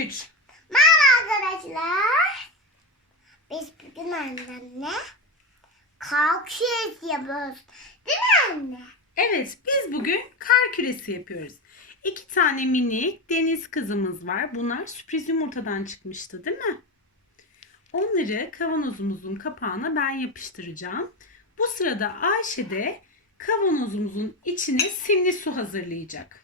3. Merhaba arkadaşlar. Biz bugün annemle kalkıyoruz yapıyoruz. Değil mi anne? Evet biz bugün kar küresi yapıyoruz. İki tane minik deniz kızımız var. Bunlar sürpriz yumurtadan çıkmıştı değil mi? Onları kavanozumuzun kapağına ben yapıştıracağım. Bu sırada Ayşe de kavanozumuzun içine simli su hazırlayacak.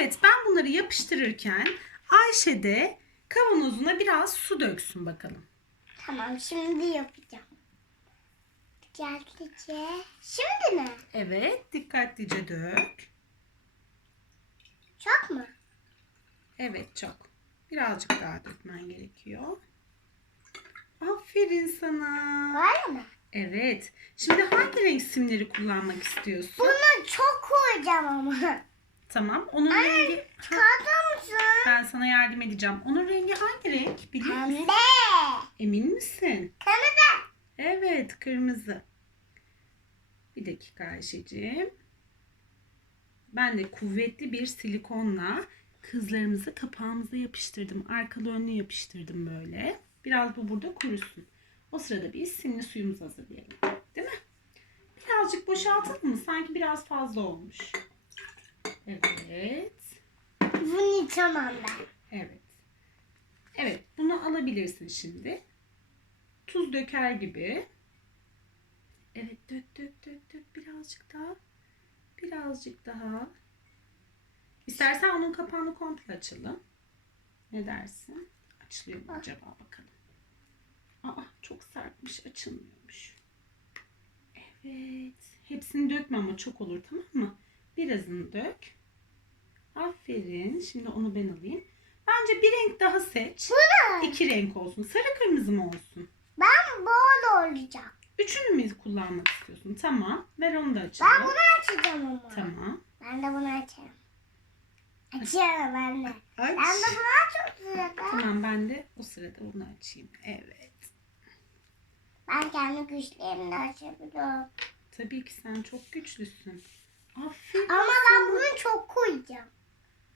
Evet ben bunları yapıştırırken Ayşe de kavanozuna biraz su döksün bakalım. Tamam şimdi yapacağım. Dikkatlice. Şimdi mi? Evet dikkatlice dök. Çok mu? Evet çok. Birazcık daha dökmen gerekiyor. Aferin sana. Var mı? Evet. Şimdi hangi renk simleri kullanmak istiyorsun? Bunu çok koyacağım ama. Tamam. Onun rengi... Ha, Çıkartır mısın? ben sana yardım edeceğim. Onun rengi hangi renk? Biliyor musun? Pembe. Emin misin? Kırmızı. Evet. Kırmızı. Bir dakika Ayşe'cim. Ben de kuvvetli bir silikonla kızlarımızı kapağımıza yapıştırdım. Arkalı önlü yapıştırdım böyle. Biraz bu burada kurusun. O sırada biz simli suyumuzu hazırlayalım. Değil mi? Birazcık boşaltalım mı? Sanki biraz fazla olmuş. Evet. Bunu içemem ben. Evet. Evet. Bunu alabilirsin şimdi. Tuz döker gibi. Evet. Dök dök dök dök. Birazcık daha. Birazcık daha. İstersen onun kapağını komple açalım. Ne dersin? Açılıyor mu acaba bakalım. Aa çok sertmiş. Açılmıyormuş. Evet. Hepsini dökme ama çok olur tamam mı? Birazını dök. Aferin. Şimdi onu ben alayım. Bence bir renk daha seç. Bu ne? İki renk olsun. Sarı kırmızı mı olsun? Ben böyle olacağım. Üçünü mü kullanmak istiyorsun? Tamam. Ver onu da Ben açalım. bunu açacağım ama. Tamam. Ben de bunu açarım. Açıyorum ben de. Aç. Ben de bunu açıyorum sırada. Tamam ben de o sırada onu açayım. Evet. Ben kendi güçlerimle açabiliyorum. Tabii ki sen çok güçlüsün. Aferin. Ama ben bunu çok koyacağım.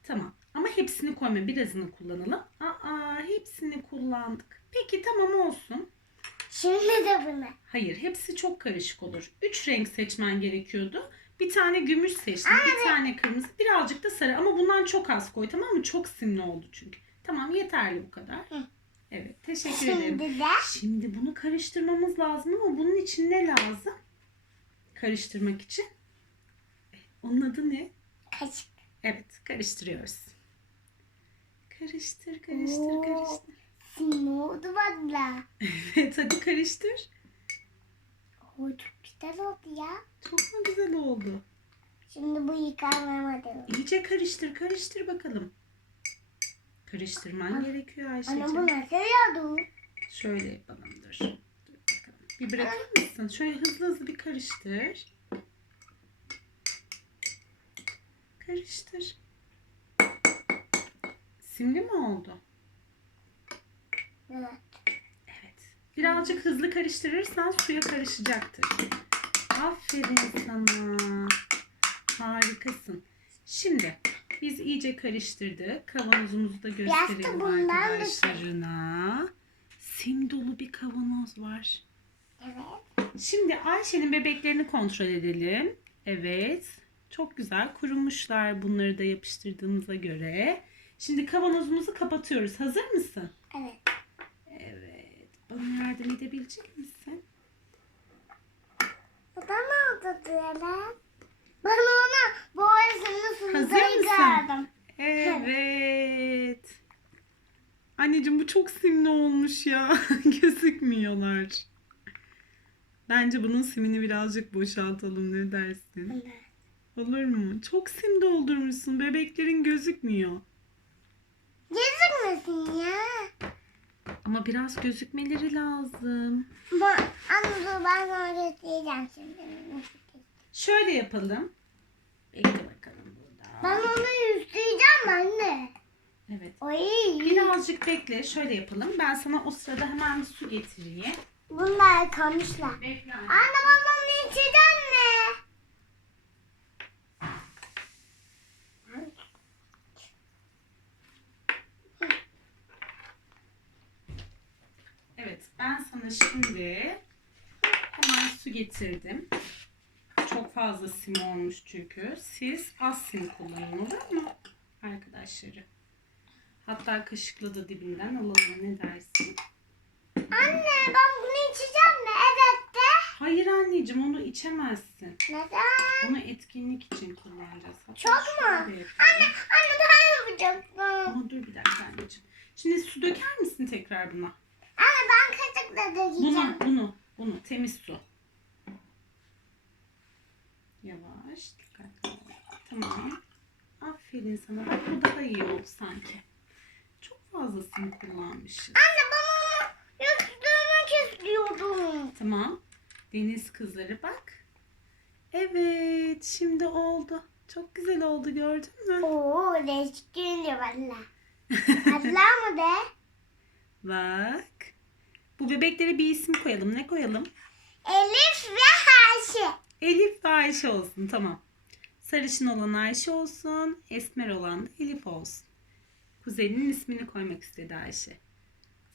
Tamam. Ama hepsini koyma. Birazını kullanalım. Aa hepsini kullandık. Peki tamam olsun. Şimdi de bunu. Hayır, hepsi çok karışık olur. Üç renk seçmen gerekiyordu. Bir tane gümüş seçtim, bir tane kırmızı, birazcık da sarı. Ama bundan çok az koy tamam mı? Çok simli oldu çünkü. Tamam yeterli bu kadar. Hı. Evet, teşekkür ederim. Şimdi de Şimdi bunu karıştırmamız lazım ama bunun için ne lazım? Karıştırmak için. Onun adı ne? kaşık. Evet, karıştırıyoruz. Karıştır, karıştır, Oo. karıştır. Oldu valla. Evet, hadi karıştır. Oo, çok güzel oldu ya. Çok mu güzel oldu? Şimdi bu yıkanmadı. İyice karıştır, karıştır bakalım. Karıştırman gerekiyor Ayşe'cim. Ana bu nasıl oldu? Şöyle yapalım dur. Dur bakalım. Bir bırakır mısın? Şöyle hızlı hızlı bir karıştır. Karıştır. Simli mi oldu? Evet. Evet. Birazcık hızlı karıştırırsan suya karışacaktır. Aferin sana. Harikasın. Şimdi biz iyice karıştırdık. Kavanozumuzu da gösterelim arkadaşlarına. Sim dolu bir kavanoz var. Evet. Şimdi Ayşe'nin bebeklerini kontrol edelim. Evet. Çok güzel kurumuşlar bunları da yapıştırdığımıza göre. Şimdi kavanozumuzu kapatıyoruz. Hazır mısın? Evet. Evet. Bana yardım edebilecek misin? Ne oldu diyelim? Ben ona boğazını Hazır mısın? kırdım. Evet. Anneciğim bu çok simli olmuş ya. Gözükmüyorlar. Bence bunun simini birazcık boşaltalım ne dersin? Olur mu? Çok sim doldurmuşsun. Bebeklerin gözükmüyor. Gezikmesin ya. Ama biraz gözükmeleri lazım. Bu, anne dur ben sana göstereceğim şimdi. Şöyle yapalım. Bekle bakalım burada. Ben onu üstleyeceğim ben de. Evet. Oy. Birazcık bekle. Şöyle yapalım. Ben sana o sırada hemen su getireyim. Bunlar yıkamışlar. Bekle. Anne bana onu içeceksin mi? Sana şimdi hemen su getirdim. Çok fazla sim olmuş çünkü. Siz az sim kullanın olur mu arkadaşları? Hatta kaşıkla da dibinden alalım ne dersin? Anne ben bunu içeceğim mi? Evet de. Hayır anneciğim onu içemezsin. Neden? Onu etkinlik için kullanacağız. Hatta Çok mu? Anne, anne ben yapacaktım. Ama dur bir dakika anneciğim. Şimdi su döker misin tekrar buna? Da Bunu, bunu, bunu. Temiz su. Yavaş, dikkatli. Tamam. Aferin sana. Bak bu daha iyi oldu sanki. Çok fazla sim kullanmışız. Anne onu göstermek istiyordum. Tamam. Deniz kızları bak. Evet, şimdi oldu. Çok güzel oldu gördün mü? Oo değişik görünüyor valla. Valla mı de? Bak. Bu bebeklere bir isim koyalım. Ne koyalım? Elif ve Ayşe. Elif ve Ayşe olsun tamam. Sarışın olan Ayşe olsun. Esmer olan da Elif olsun. Kuzeninin ismini koymak istedi Ayşe.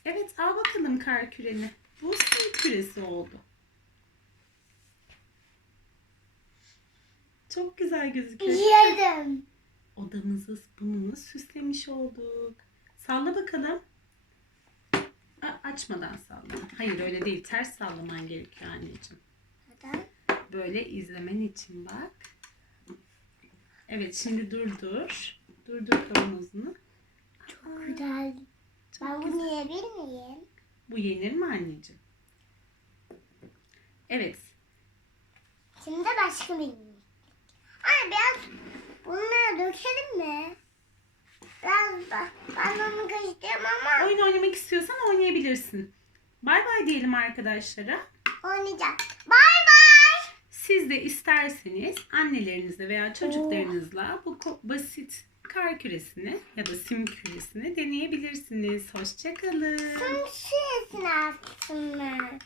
Evet al bakalım kar küreni. Bu sim küresi oldu. Çok güzel gözüküyor. Yedim. Odamızı bununla süslemiş olduk. Salla bakalım. A- açmadan salla. Hayır öyle değil. Ters sallaman gerekiyor anneciğim. Neden? Böyle izlemen için bak. Evet şimdi durdur. Durdur kavanozunu. Aa, Güzel. çok Ben bunu yiyebilir miyim? Bu yenir mi anneciğim? Evet. Şimdi başka bir Anne biraz bunları dökelim mi? Da ben onu karıştırayım ama Oyun oynamak istiyorsan oynayabilirsin. Bay bay diyelim arkadaşlara. oynayacağım. Bay bay. Siz de isterseniz annelerinizle veya çocuklarınızla bu ko- basit kar küresini ya da sim küresini deneyebilirsiniz. Hoşçakalın. Şunun şurasını attım ben.